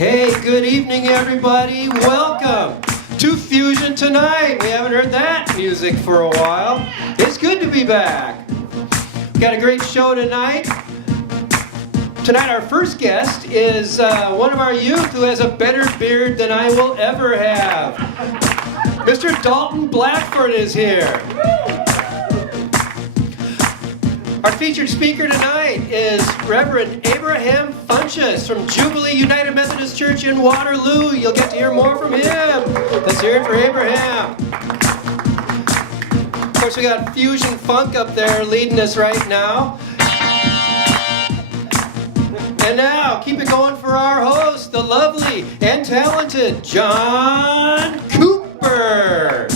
Hey, good evening, everybody. Welcome to Fusion Tonight. We haven't heard that music for a while. It's good to be back. Got a great show tonight. Tonight, our first guest is one of our youth who has a better beard than I will ever have. Mr. Dalton Blackford is here. Our featured speaker tonight is Reverend Abraham Funchess from Jubilee United Methodist Church in Waterloo. You'll get to hear more from him. Let's hear it for Abraham. Of course, we got Fusion Funk up there leading us right now. And now, keep it going for our host, the lovely and talented John Cooper.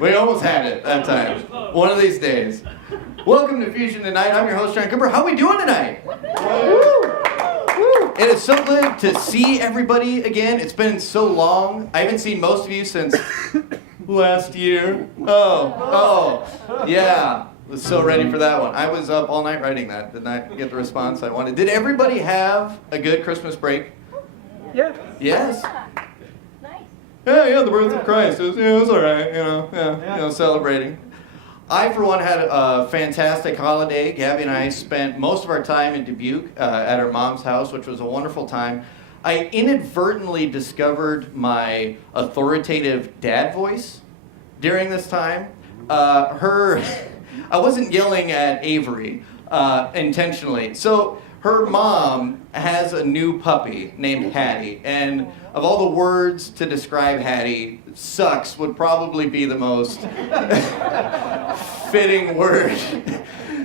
We almost had it that time. One of these days. Welcome to Fusion Tonight. I'm your host, John Cooper. How are we doing tonight? Woo! It is so good to see everybody again. It's been so long. I haven't seen most of you since last year. Yeah. Was so ready for that one. I was up all night writing that. Did not get the response I wanted. Did everybody have a good Christmas break? Yeah. Yes? Yeah, the birth of Christ. It was all right, celebrating. I, for one, had a fantastic holiday. Gabby and I spent most of our time in Dubuque at our mom's house, which was a wonderful time. I inadvertently discovered my authoritative dad voice during this time. I wasn't yelling at Avery intentionally. So her mom has a new puppy named Hattie, and of all the words to describe Hattie, sucks would probably be the most fitting word.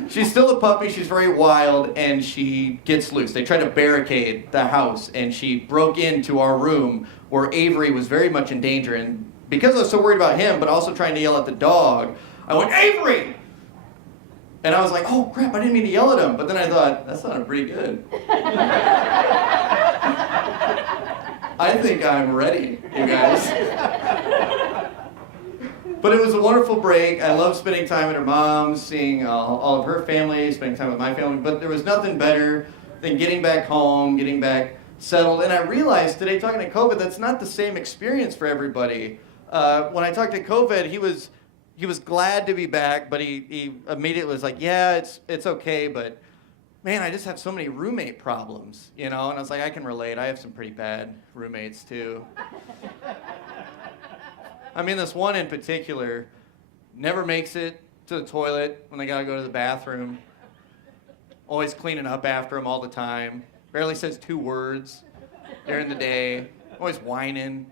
She's still a puppy, she's very wild, and she gets loose. They try to barricade the house, and she broke into our room where Avery was very much in danger, and because I was so worried about him, but also trying to yell at the dog, I went, "Avery!" And I was like, oh crap, I didn't mean to yell at him. But then I thought, that sounded pretty good. I think I'm ready, you guys. But it was a wonderful break. I love spending time with her mom, seeing all of her family, spending time with my family. But there was nothing better than getting back home, getting back settled. And I realized today, talking to COVID, that's not the same experience for everybody. When I talked to COVID, he was glad to be back, but he immediately was like, yeah, it's okay, but man, I just have so many roommate problems, And I was like, I can relate. I have some pretty bad roommates too. I mean, this one in particular never makes it to the toilet when they gotta go to the bathroom. Always cleaning up after him all the time. Barely says 2 words during the day. Always whining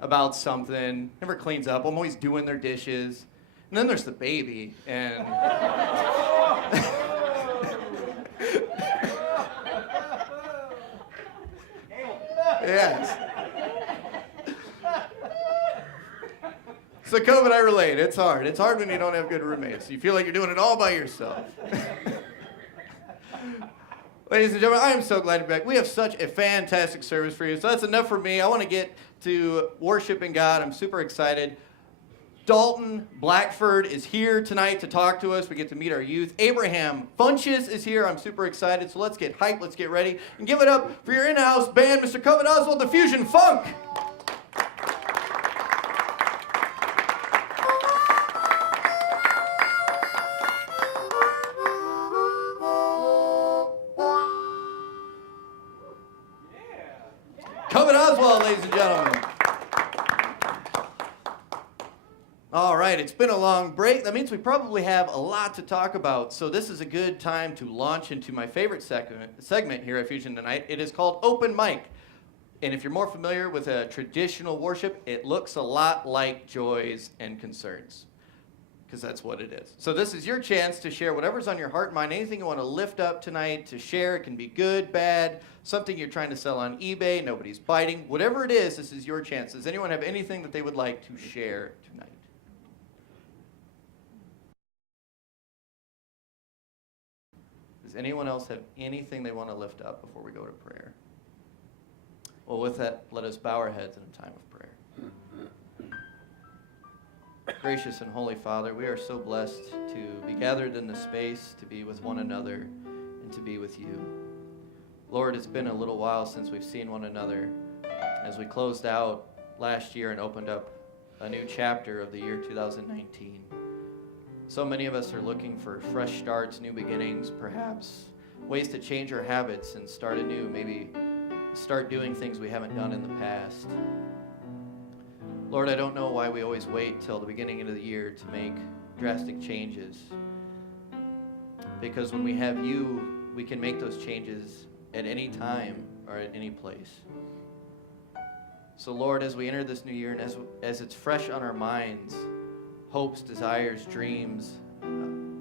about something. Never cleans up. I'm always doing their dishes. And then there's the baby, and yes. So COVID, I relate. It's hard. It's hard when you don't have good roommates. You feel like you're doing it all by yourself. Ladies and gentlemen, I am so glad to be back. We have such a fantastic service for you. So that's enough for me. I want to get to worshiping God. I'm super excited. Dalton Blackford is here tonight to talk to us. We get to meet our youth. Abraham Funchess is here. I'm super excited. So let's get hyped. Let's get ready. And give it up for your in-house band, Mr. Coved, Oswald, the Fusion Funk. Coved Oswald, ladies and gentlemen. All right, it's been a long break. That means we probably have a lot to talk about. So this is a good time to launch into my favorite segment here at Fusion Tonight. It is called Open Mic. And if you're more familiar with a traditional worship, it looks a lot like Joys and Concerns, because that's what it is. So this is your chance to share whatever's on your heart and mind, anything you want to lift up tonight to share. It can be good, bad, something you're trying to sell on eBay, nobody's biting. Whatever it is, this is your chance. Does anyone have anything that they would like to share tonight? Does anyone else have anything they want to lift up before we go to prayer? Well, with that, let us bow our heads in a time of prayer. Gracious and Holy Father, we are so blessed to be gathered in this space, to be with one another, and to be with you. Lord, it's been a little while since we've seen one another as we closed out last year and opened up a new chapter of the year 2019. So many of us are looking for fresh starts, new beginnings, perhaps ways to change our habits and start anew, maybe start doing things we haven't done in the past. Lord, I don't know why we always wait till the beginning of the year to make drastic changes. Because when we have you, we can make those changes at any time or at any place. So Lord, as we enter this new year and as it's fresh on our minds, hopes, desires, dreams,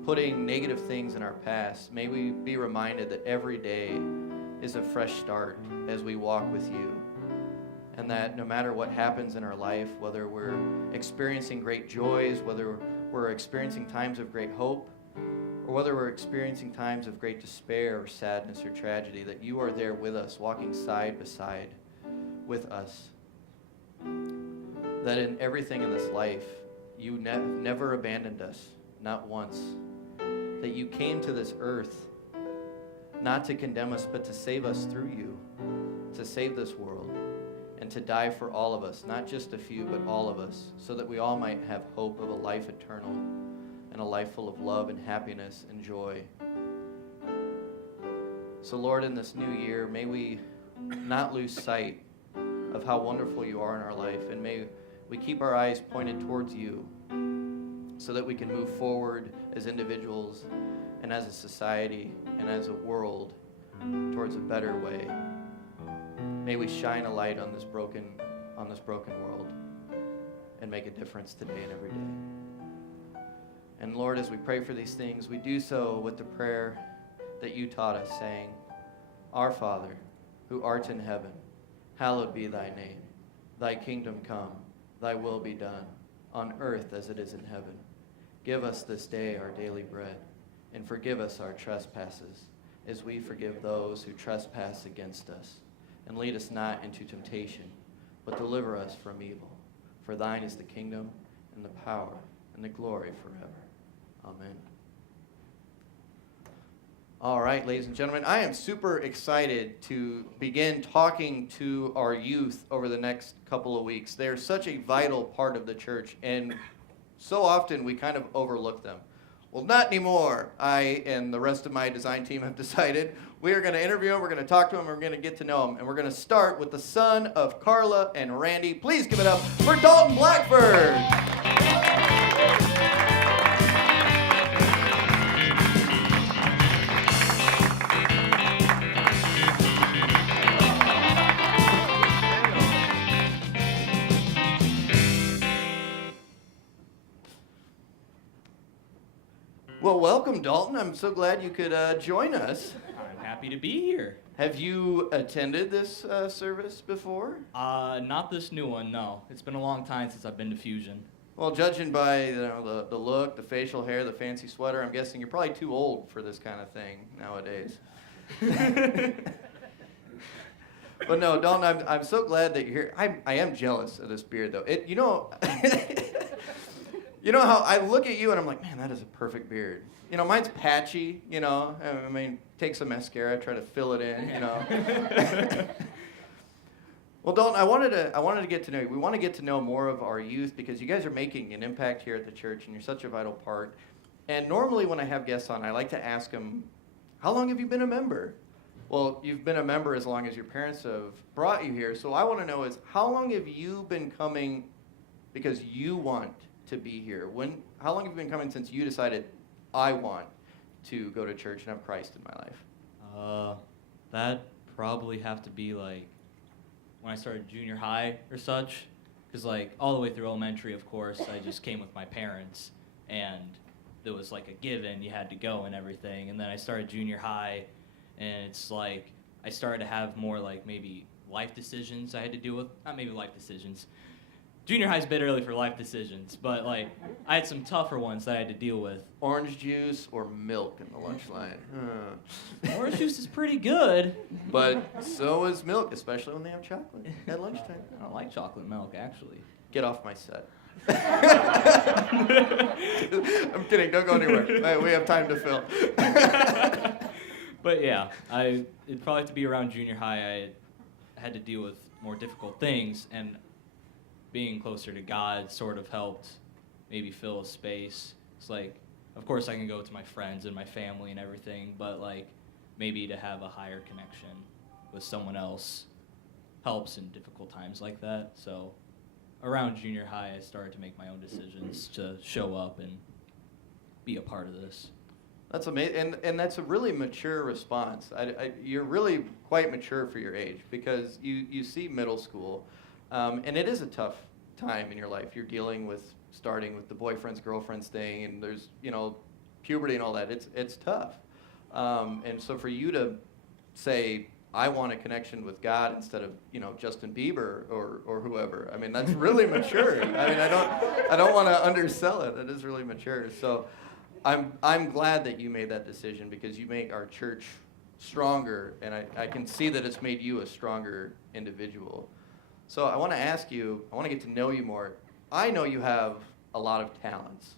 putting negative things in our past, may we be reminded that every day is a fresh start as we walk with you. And that no matter what happens in our life, whether we're experiencing great joys, whether we're experiencing times of great hope, or whether we're experiencing times of great despair or sadness or tragedy, that you are there with us, walking side by side with us. That in everything in this life, you never abandoned us, not once. That you came to this earth not to condemn us, but to save us through you, to save this world, and to die for all of us, not just a few, but all of us, so that we all might have hope of a life eternal and a life full of love and happiness and joy. So Lord, in this new year, may we not lose sight of how wonderful you are in our life, and may we keep our eyes pointed towards you so that we can move forward as individuals and as a society and as a world towards a better way. May we shine a light on this broken world and make a difference today and every day. And Lord, as we pray for these things, we do so with the prayer that you taught us, saying, Our Father, who art in heaven, hallowed be thy name. Thy kingdom come, thy will be done, on earth as it is in heaven. Give us this day our daily bread, and forgive us our trespasses, as we forgive those who trespass against us. And lead us not into temptation, but deliver us from evil. For thine is the kingdom, and the power, and the glory forever. Amen. All right, ladies and gentlemen, I am super excited to begin talking to our youth over the next couple of weeks. They're such a vital part of the church, and so often we kind of overlook them. Well, not anymore. I and the rest of my design team have decided we are going to interview them, we're going to talk to them, and we're going to get to know them. And we're going to start with the son of Carla and Randy. Please give it up for Dalton Blackford. Well, welcome, Dalton. I'm so glad you could join us. I'm happy to be here. Have you attended this service before? Not this new one, no. It's been a long time since I've been to Fusion. Well, judging by the look, the facial hair, the fancy sweater, I'm guessing you're probably too old for this kind of thing nowadays. But no, Dalton, I'm so glad that you're here. I am jealous of this beard, though. You know how I look at you and I'm like, man, that is a perfect beard. You know, mine's patchy, you know. I mean, take some mascara, try to fill it in, you know. Well, Dalton, I wanted to get to know you. We want to get to know more of our youth because you guys are making an impact here at the church and you're such a vital part. And normally when I have guests on, I like to ask them, how long have you been a member? Well, you've been a member as long as your parents have brought you here. So I want to know is, how long have you been coming because you want to be here? How long have you been coming since you decided, I want to go to church and have Christ in my life? That probably have to be like when I started junior high or such, because like all the way through elementary, of course, I just came with my parents, and there was like a given, you had to go and everything. And then I started junior high, and it's like I started to have more like maybe life decisions I had to deal with, not maybe life decisions, junior high's a bit early for life decisions, but like I had some tougher ones that I had to deal with. Orange juice or milk in the lunch line? Orange juice is pretty good. But so is milk, especially when they have chocolate at lunchtime. I don't like chocolate milk, actually. Get off my set. I'm kidding. Don't go anywhere. We have time to fill. But yeah, it'd probably have to be around junior high. I had to deal with more difficult things, and being closer to God sort of helped maybe fill a space. It's like, of course, I can go to my friends and my family and everything, but like maybe to have a higher connection with someone else helps in difficult times like that. So around junior high, I started to make my own decisions to show up and be a part of this. That's amazing, and that's a really mature response. You're really quite mature for your age, because you see middle school, and it is a tough time in your life. You're dealing with starting with the boyfriends, girlfriends thing, and there's puberty and all that. It's tough, and so for you to say, I want a connection with God instead of Justin Bieber or whoever. I mean, that's really mature. I mean, I don't want to undersell it. It is really mature. So I'm glad that you made that decision, because you make our church stronger, and I can see that it's made you a stronger individual. So I want to ask you, I want to get to know you more. I know you have a lot of talents,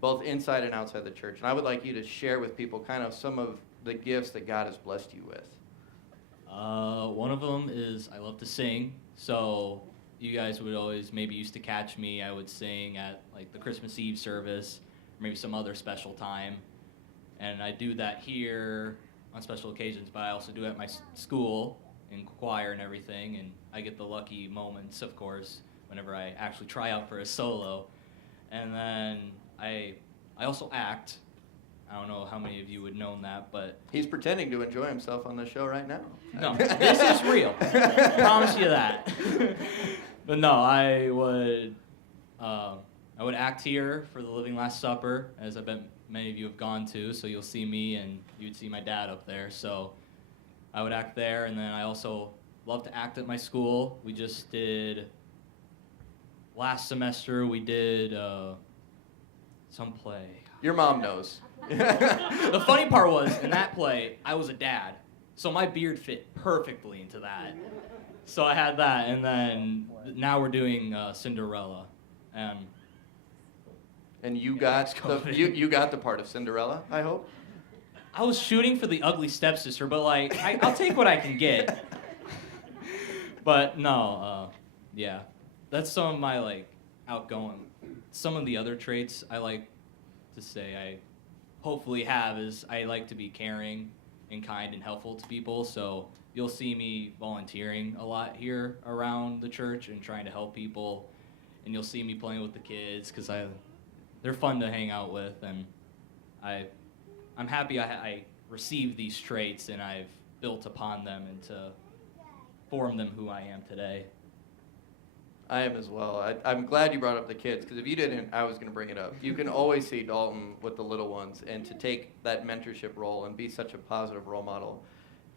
both inside and outside the church, and I would like you to share with people kind of some of the gifts that God has blessed you with. One of them is I love to sing, so you guys would always maybe used to catch me. I would sing at like the Christmas Eve service, or maybe some other special time, and I do that here on special occasions, but I also do it at my school in choir and everything, and I get the lucky moments, of course, whenever I actually try out for a solo. And then I also act. I don't know how many of you would know that, but... He's pretending to enjoy himself on the show right now. No, this is real. I promise you that. But no, I would act here for the Living Last Supper, as I bet many of you have gone to, so you'll see me and you'd see my dad up there. So I would act there, and then I also love to act at my school. We just did... Last semester, we did some play. Your mom knows. The funny part was, in that play, I was a dad, so my beard fit perfectly into that. So I had that, and then now we're doing Cinderella, and you got you got the part of Cinderella, I hope. I was shooting for the ugly stepsister, but like I'll take what I can get. But no, yeah, that's some of my like outgoing. Some of the other traits I like to say I hopefully have is I like to be caring and kind and helpful to people. So you'll see me volunteering a lot here around the church and trying to help people. And you'll see me playing with the kids because they're fun to hang out with. And I'm happy I received these traits and I've built upon them and to form them who I am today. I am as well. I'm glad you brought up the kids, because if you didn't, I was going to bring it up. You can always see Dalton with the little ones, and to take that mentorship role and be such a positive role model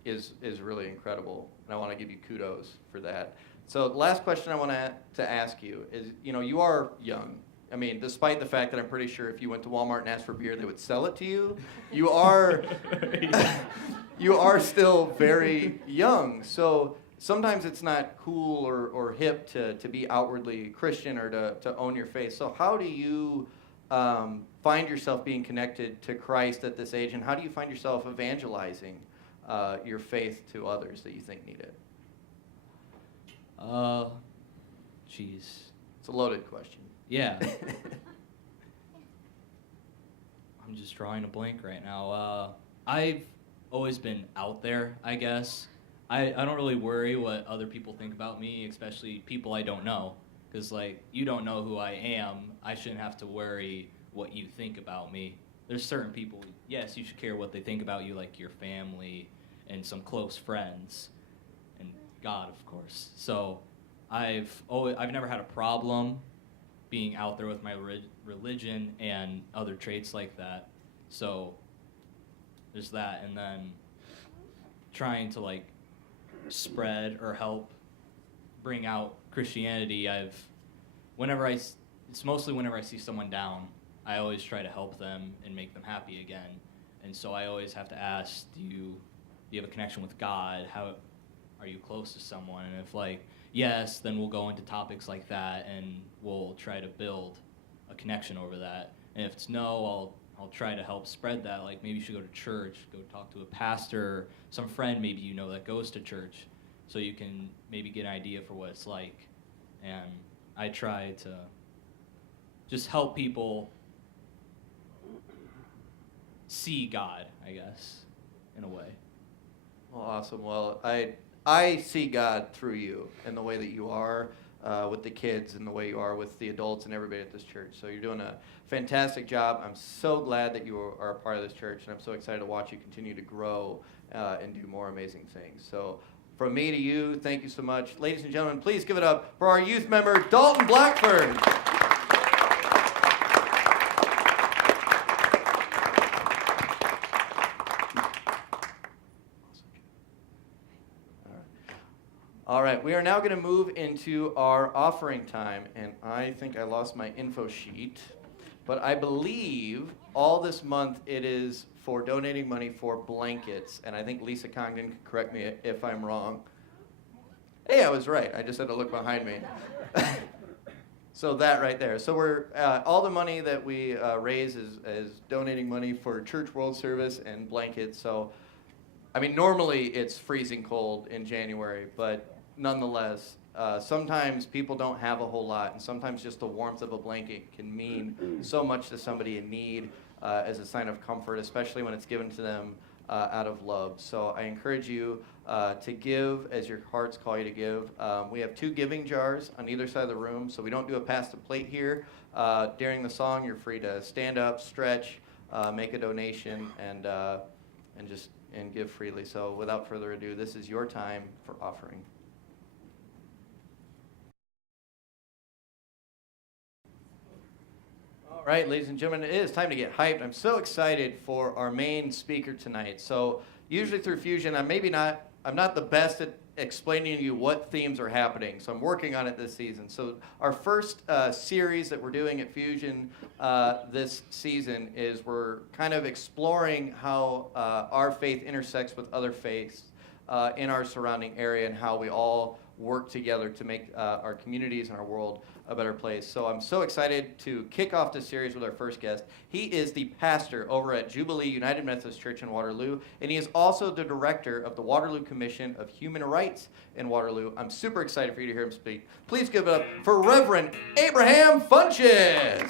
is really incredible, and I want to give you kudos for that. So the last question I want to ask you is, you are young. I mean, despite the fact that I'm pretty sure if you went to Walmart and asked for beer, they would sell it to you, you are still very young. So sometimes it's not cool or hip to be outwardly Christian or to own your faith. So how do you find yourself being connected to Christ at this age, and how do you find yourself evangelizing your faith to others that you think need it? Jeez. It's a loaded question. Yeah. I'm just drawing a blank right now. I've always been out there, I guess. I don't really worry what other people think about me, especially people I don't know. Because, like, you don't know who I am. I shouldn't have to worry what you think about me. There's certain people, yes, you should care what they think about you, like your family and some close friends. And God, of course. So I've never had a problem being out there with my religion and other traits like that. So there's that. And then trying to, like, spread or help bring out Christianity. I've it's mostly whenever I see someone down, I always try to help them and make them happy again. And so I always have to ask, do you have a connection with God? How are you close to someone? And if like, yes, then we'll go into topics like that and we'll try to build a connection over that. And if it's no, I'll try to help spread that. Like maybe you should go to church, go talk to a pastor, some friend maybe you know that goes to church, so you can maybe get an idea for what it's like. And I try to just help people see God, I guess, in a way. Well, awesome. Well, I see God through you and the way that you are with the kids and the way you are with the adults and everybody at this church. So you're doing a fantastic job. I'm so glad that you are a part of this church, and I'm so excited to watch you continue to grow and do more amazing things. So from me to you, thank you so much. Ladies and gentlemen, please give it up for our youth member, Dalton Blackford. All right, we are now going to move into our offering time, and I think I lost my info sheet, but I believe all this month it is for donating money for blankets, and I think Lisa Congdon can correct me if I'm wrong. Hey, I was right. I just had to look behind me. So that right there. So we're all the money that we raise is donating money for Church World Service and blankets. So, I mean, normally it's freezing cold in January, but nonetheless, sometimes people don't have a whole lot, and sometimes just the warmth of a blanket can mean so much to somebody in need as a sign of comfort, especially when it's given to them out of love. So I encourage you to give as your hearts call you to give. We have 2 giving jars on either side of the room, so we don't do a pass the plate here. During the song, you're free to stand up, stretch, make a donation, and give freely. So without further ado, this is your time for offering. All right, ladies and gentlemen, it is time to get hyped. I'm so excited for our main speaker tonight. So usually through Fusion, I'm not the best at explaining to you what themes are happening. So I'm working on it this season. So our first series that we're doing at Fusion this season is we're kind of exploring how our faith intersects with other faiths in our surrounding area and how we all work together to make our communities and our world a better place. So I'm so excited to kick off this series with our first guest. He is the pastor over at Jubilee United Methodist Church in Waterloo, and he is also the director of the Waterloo Commission of Human Rights in Waterloo. I'm super excited for you to hear him speak. Please give it up for Reverend Abraham Funchess.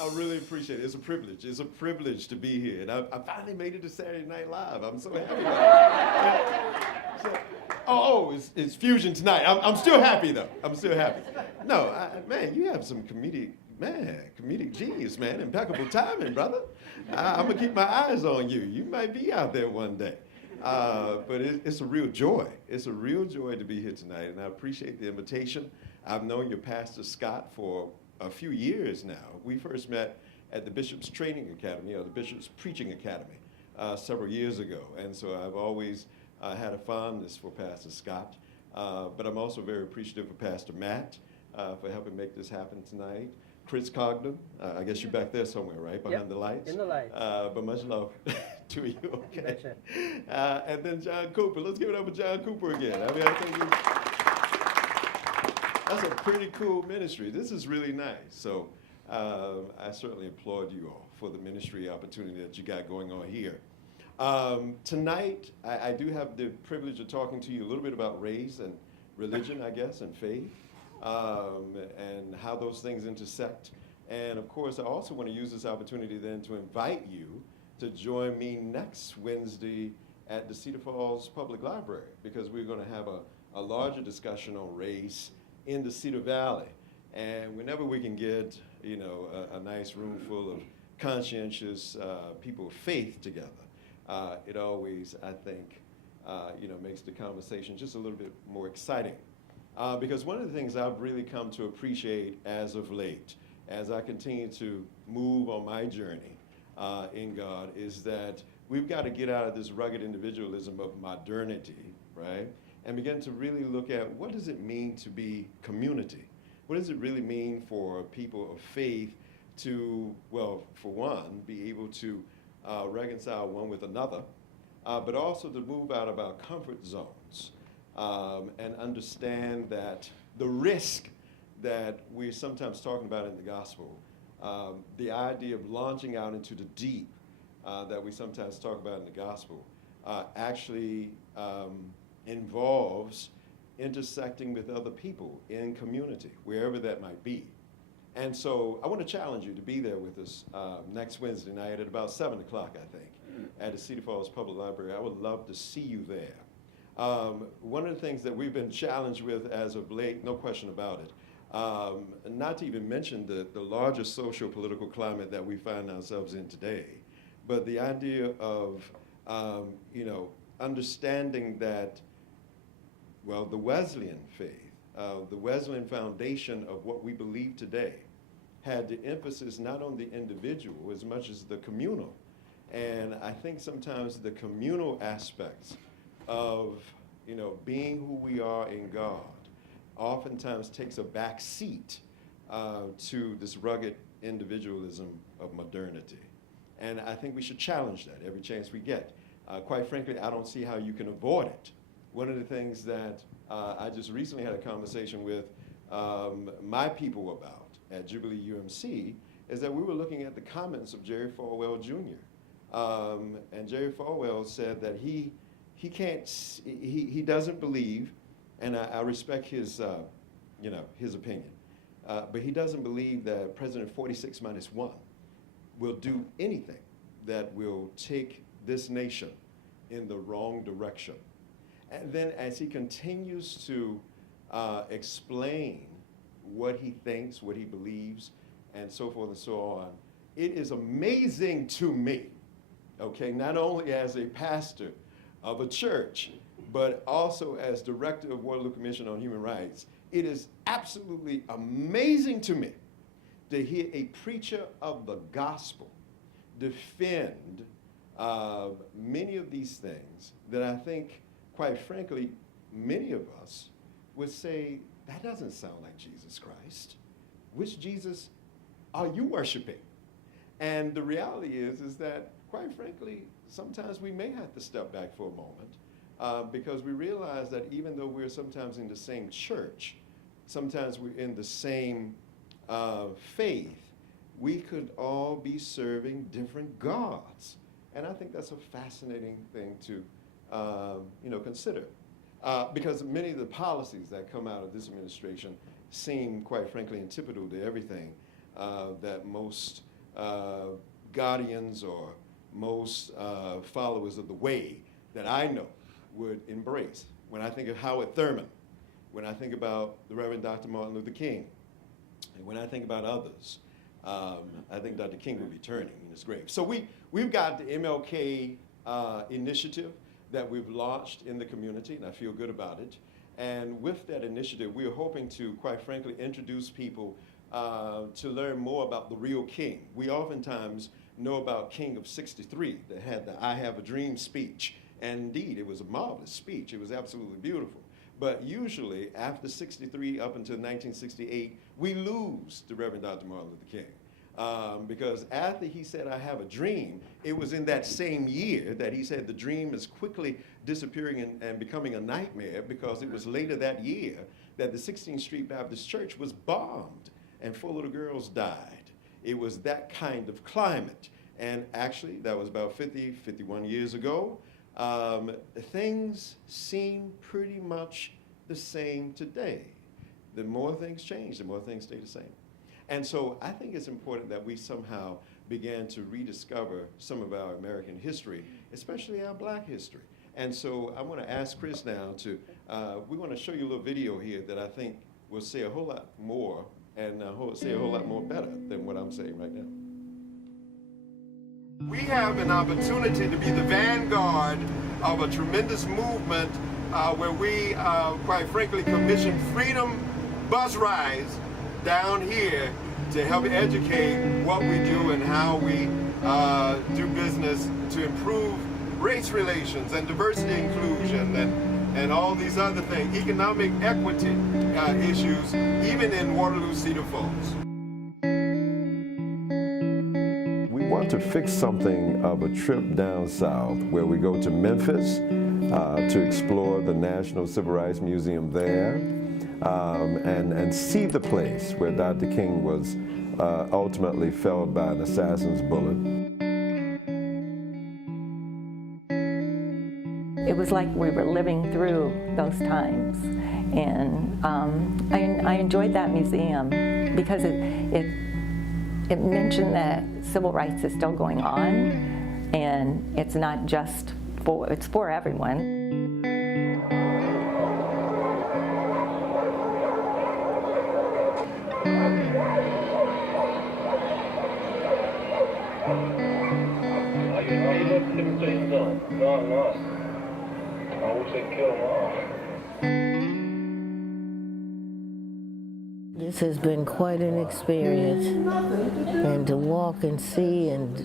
I really appreciate it. It's a privilege. It's a privilege to be here. And I finally made it to Saturday Night Live. I'm so happy about it. It's Fusion tonight. I'm still happy, though. I'm still happy. No, man, you have some comedic genius, man. Impeccable timing, brother. I'm going to keep my eyes on you. You might be out there one day. But it's a real joy. It's a real joy to be here tonight, and I appreciate the invitation. I've known your pastor, Scott, for a few years now. We first met at the Bishop's Training Academy, or the Bishop's Preaching Academy, several years ago. And so I've always had a fondness for Pastor Scott. But I'm also very appreciative of Pastor Matt for helping make this happen tonight. Chris Cogdon, I guess you're back there somewwer, right? Behind the lights? In the lights. But much love to you, okay? And then John Cooper. Let's give it up for John Cooper again. I mean, I think that's a pretty cool ministry. This is really nice. So I certainly applaud you all for the ministry opportunity that you got going on here. Tonight, I do have the privilege of talking to you a little bit about race and religion, I guess, and faith, and how those things intersect. And of course, I also want to use this opportunity then to invite you to join me next Wednesday at the Cedar Falls Public Library, because we're going to have a larger discussion on race in the Cedar Valley. And whenever we can get, a nice room full of conscientious people of faith together, it always, I think, makes the conversation just a little bit more exciting. Because one of the things I've really come to appreciate as of late, as I continue to move on my journey, in God is that we've got to get out of this rugged individualism of modernity, right? And begin to really look at what does it mean to be community? What does it really mean for people of faith to, well, for one, be able to reconcile one with another, but also to move out of our comfort zones and understand that the risk that we're sometimes talking about in the gospel, the idea of launching out into the deep that we sometimes talk about in the gospel, actually involves intersecting with other people in community, wherever that might be. And so I want to challenge you to be there with us next Wednesday night at about 7 o'clock, I think, at the Cedar Falls Public Library. I would love to see you there. One of the things that we've been challenged with as of late, no question about it, not to even mention the larger social political climate that we find ourselves in today, but the idea of, understanding that, well, the Wesleyan faith, the Wesleyan foundation of what we believe today had the emphasis not on the individual as much as the communal. And I think sometimes the communal aspects of, being who we are in God oftentimes takes a back seat to this rugged individualism of modernity. And I think we should challenge that every chance we get. Quite frankly, I don't see how you can avoid it. One of the things that I just recently had a conversation with my people about at Jubilee UMC is that we were looking at the comments of Jerry Falwell Jr. And Jerry Falwell said that he doesn't believe, and I respect his, his opinion, but he doesn't believe that President 46-1 will do anything that will take this nation in the wrong direction. And then as he continues to explain what he thinks, what he believes, and so forth and so on, it is amazing to me, okay, not only as a pastor of a church, but also as director of Waterloo Commission on Human Rights, it is absolutely amazing to me to hear a preacher of the gospel defend many of these things that I think, quite frankly, many of us would say, that doesn't sound like Jesus Christ. Which Jesus are you worshiping? And the reality is that, quite frankly, sometimes we may have to step back for a moment because we realize that even though we're sometimes in the same church, sometimes we're in the same faith, we could all be serving different gods. And I think that's a fascinating thing to consider. Because many of the policies that come out of this administration seem, quite frankly, antithetical to everything that most guardians or most followers of the way that I know would embrace. When I think of Howard Thurman, when I think about the Reverend Dr. Martin Luther King, and when I think about others, I think Dr. King will be turning in his grave. So we've got the MLK initiative that we've launched in the community, and I feel good about it. And with that initiative, we are hoping to, quite frankly, introduce people to learn more about the real king. We oftentimes know about King of 63 that had the I Have a Dream speech. And indeed, it was a marvelous speech. It was absolutely beautiful. But usually, after 63 up until 1968, we lose the Reverend Dr. Martin Luther King. Because after he said, I have a dream, it was in that same year that he said the dream is quickly disappearing and becoming a nightmare, because it was later that year that the 16th Street Baptist Church was bombed and 4 little girls died. It was that kind of climate. And actually, that was about 51 years ago. Things seem pretty much the same today. The more things change, the more things stay the same. And so I think it's important that we somehow began to rediscover some of our American history, especially our black history. And so I want to ask Chris now to, we want to show you a little video here that I think will say a whole lot more and say a whole lot more better than what I'm saying right now. We have an opportunity to be the vanguard of a tremendous movement where we, quite frankly, commission freedom bus rides down here to to help educate what we do and how we do business to improve race relations and diversity inclusion and all these other things, economic equity issues, even in Waterloo, Cedar Falls. We want to fix something of a trip down south where we go to Memphis to explore the National Civil Rights Museum there and see the place where Dr. King was ultimately felled by an assassin's bullet. It was like we were living through those times, and I enjoyed that museum because it mentioned that civil rights is still going on, and it's not just it's for everyone. This has been quite an experience, and to walk and see and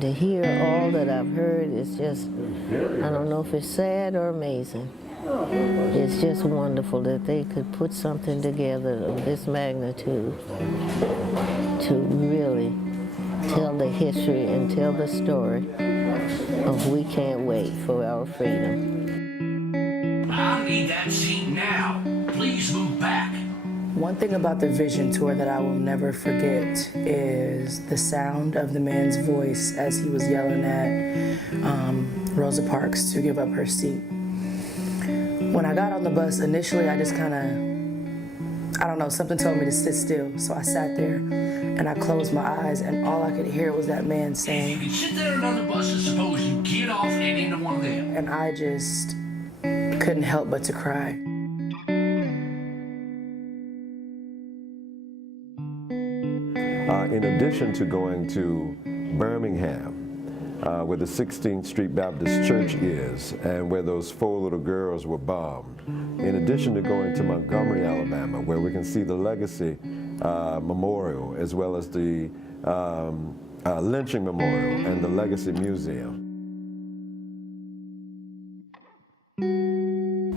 to hear all that I've heard is just, I don't know if it's sad or amazing. It's just wonderful that they could put something together of this magnitude to really tell the history and tell the story of we can't wait for our freedom. I need that seat now. Please move back. One thing about the vision tour that I will never forget is the sound of the man's voice as he was yelling at Rosa Parks to give up her seat. When I got on the bus, initially I just kind of, I don't know, something told me to sit still. So I sat there and I closed my eyes, and all I could hear was that man saying, "If you can sit there on other buses, suppose you get off and into one of them." And I just couldn't help but to cry. In addition to going to Birmingham, where the 16th Street Baptist Church is, and where those 4 little girls were bombed, in addition to going to Montgomery, Alabama, where we can see the Legacy Memorial, as well as the Lynching Memorial and the Legacy Museum.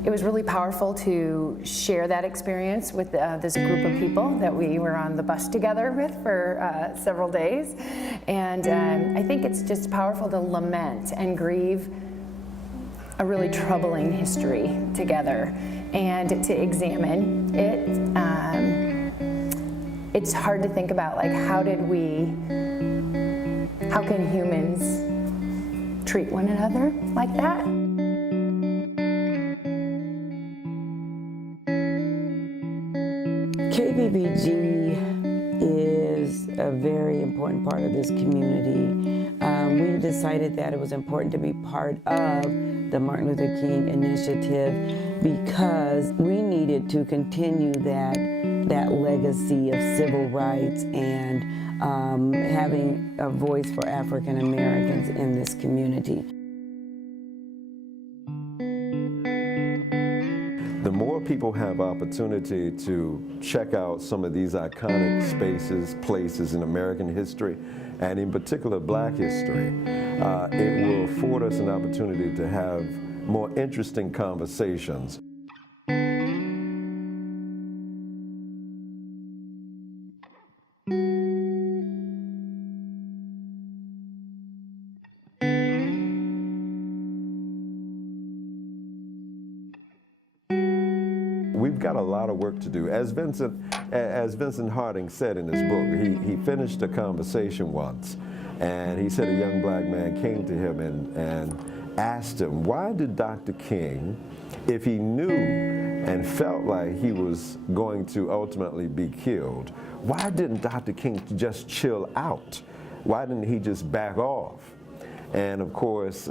It was really powerful to share that experience with this group of people that we were on the bus together with for several days. And I think it's just powerful to lament and grieve a really troubling history together and to examine it. It's hard to think about, like, how can humans treat one another like that? KBBG is a very important part of this community. We decided that it was important to be part of the Martin Luther King Initiative because we needed to continue that legacy of civil rights and having a voice for African Americans in this community. The more people have opportunity to check out some of these iconic spaces, places in American history, and in particular Black history, it will afford us an opportunity to have more interesting conversations. We've got a lot of work to do. As Vincent Harding said in his book, he finished a conversation once, and he said a young Black man came to him and asked him, why did Dr. King, if he knew and felt like he was going to ultimately be killed, why didn't Dr. King just chill out? Why didn't he just back off? And of course,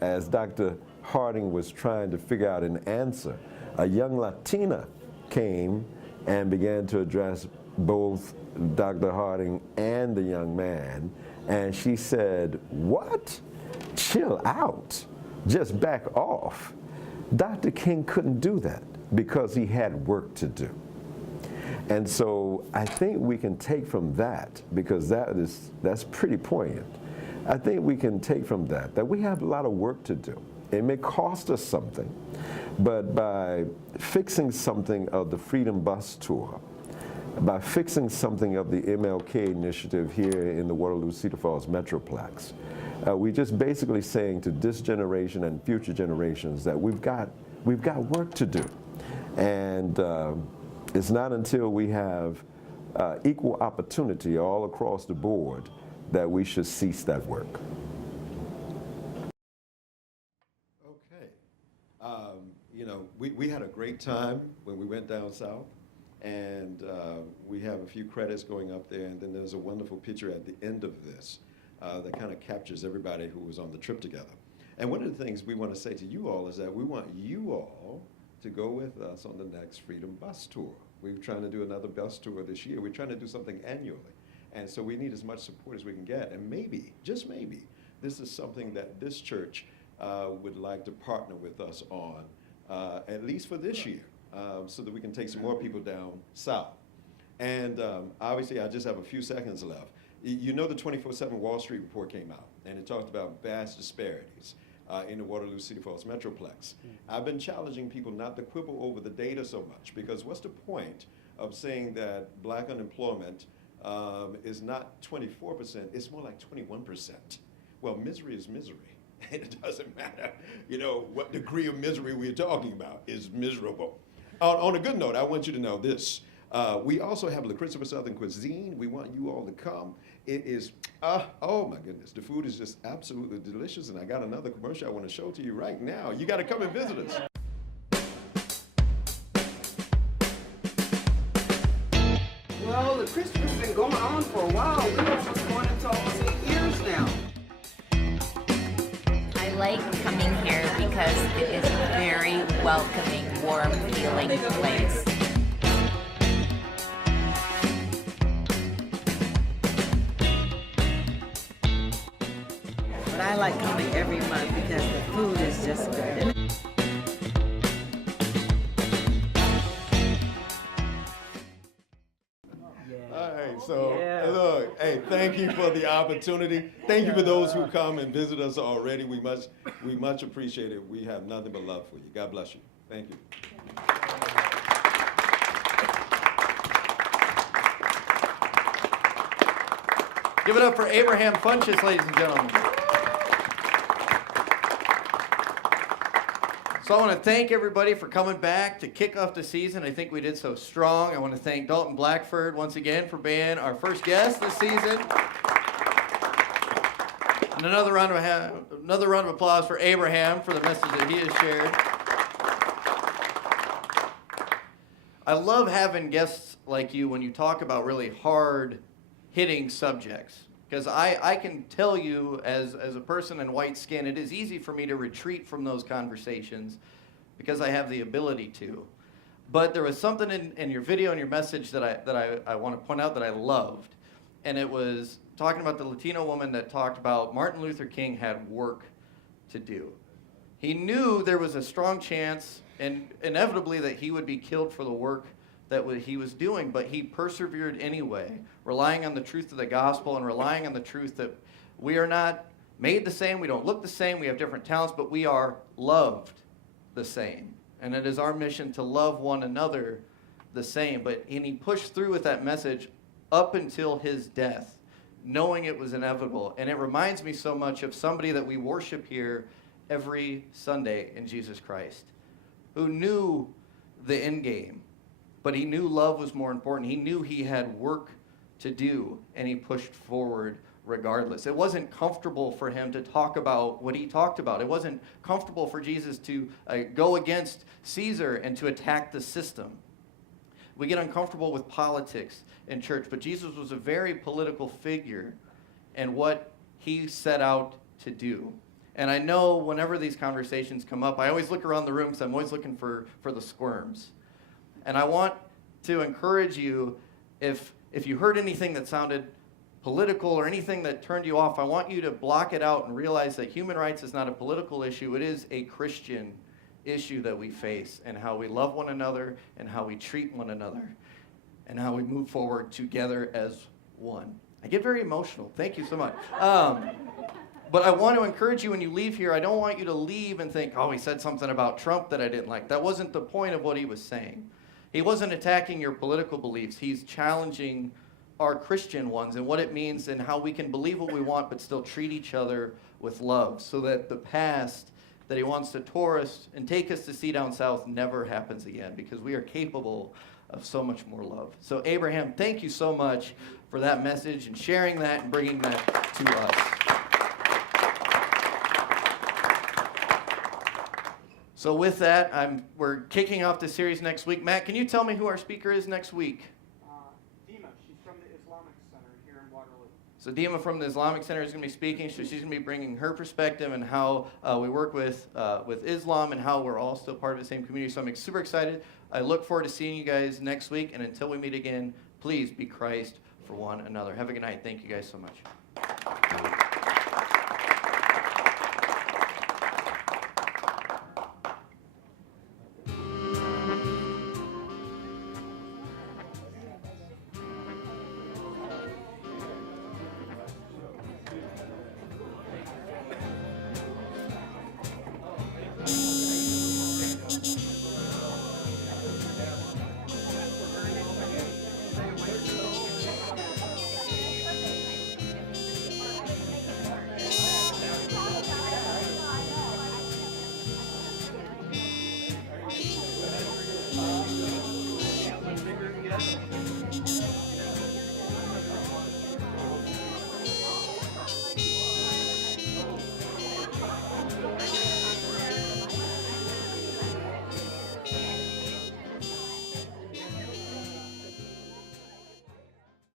as Dr. Harding was trying to figure out an answer, a young Latina came and began to address both Dr. Harding and the young man, and she said, what? Chill out, just back off. Dr. King couldn't do that because he had work to do. And so I think we can take from that, because that's pretty poignant. I think we can take from that we have a lot of work to do. It may cost us something, but by fixing something of the Freedom Bus Tour, by fixing something of the MLK initiative here in the Waterloo Cedar Falls Metroplex, we're just basically saying to this generation and future generations that we've got work to do. And it's not until we have equal opportunity all across the board that we should cease that work. Okay. You know, we had a great time when we went down south, and we have a few credits going up there, and then there's a wonderful picture at the end of this that kind of captures everybody who was on the trip together. And one of the things we want to say to you all is that we want you all to go with us on the next Freedom Bus Tour. We're trying to do another bus tour this year. We're trying to do something annually. And so we need as much support as we can get. And maybe, just maybe, this is something that this church would like to partner with us on, at least for this year, so that we can take some more people down south. And obviously, I just have a few seconds left. You know the 24/7 Wall Street report came out, and it talked about vast disparities in the Waterloo Cedar Falls Metroplex. I've been challenging people not to quibble over the data so much, because what's the point of saying that black unemployment is not 24%, it's more like 21%. Well, misery is misery. It doesn't matter, you know, what degree of misery we're talking about is miserable. On a good note, I want you to know this. We also have La Christopher Southern Cuisine. We want you all to come. It is, oh my goodness, the food is just absolutely delicious, and I got another commercial I want to show to you right now. You got to come and visit us. Well, the Christmas has been going on for a while. We're almost going into almost 8 years now. I like coming here because it is a very welcoming, warm feeling place. But I like coming every month because the food is just good. All right, so look, hey, thank you for the opportunity. Thank you for those who come and visit us already. We much appreciate it. We have nothing but love for you. God bless you. Thank you. Give it up for Abraham Funchess, ladies and gentlemen. So I want to thank everybody for coming back to kick off the season. I think we did so strong. I want to thank Dalton Blackford once again for being our first guest this season. And another round of applause for Abraham for the message that he has shared. I love having guests like you when you talk about really hard-hitting subjects. Because I can tell you, as a person in white skin, it is easy for me to retreat from those conversations because I have the ability to. But there was something in your video and your message that I want to point out that I loved. And it was talking about the Latino woman that talked about Martin Luther King had work to do. He knew there was a strong chance, and inevitably, that he would be killed for the work that he was doing, but he persevered anyway, relying on the truth of the gospel and relying on the truth that we are not made the same, we don't look the same, we have different talents, but we are loved the same. And it is our mission to love one another the same. And he pushed through with that message up until his death, knowing it was inevitable. And it reminds me so much of somebody that we worship here every Sunday in Jesus Christ, who knew the end game. But he knew love was more important. He knew he had work to do, and he pushed forward regardless. It wasn't comfortable for him to talk about what he talked about. It wasn't comfortable for Jesus to go against Caesar and to attack the system. We get uncomfortable with politics in church, but Jesus was a very political figure in what he set out to do. And I know whenever these conversations come up, I always look around the room because I'm always looking for the squirms. And I want to encourage you, if you heard anything that sounded political or anything that turned you off, I want you to block it out and realize that human rights is not a political issue. It is a Christian issue that we face, and how we love one another and how we treat one another. and how we move forward together as one. I get very emotional. Thank you so much. But I want to encourage you when you leave here, I don't want you to leave and think, oh, he said something about Trump that I didn't like. That wasn't the point of what he was saying. He wasn't attacking your political beliefs. He's challenging our Christian ones and what it means and how we can believe what we want but still treat each other with love so that the past that he wants to tour us and take us to see down south never happens again, because we are capable of so much more love. So Abraham, thank you so much for that message and sharing that and bringing that to us. So with that, we're kicking off the series next week. Matt, can you tell me who our speaker is next week? Dima, she's from the Islamic Center here in Waterloo. So Dima from the Islamic Center is going to be speaking. So she's going to be bringing her perspective and how we work with Islam and how we're all still part of the same community. So I'm super excited. I look forward to seeing you guys next week. And until we meet again, please be Christ for one another. Have a good night. Thank you guys so much.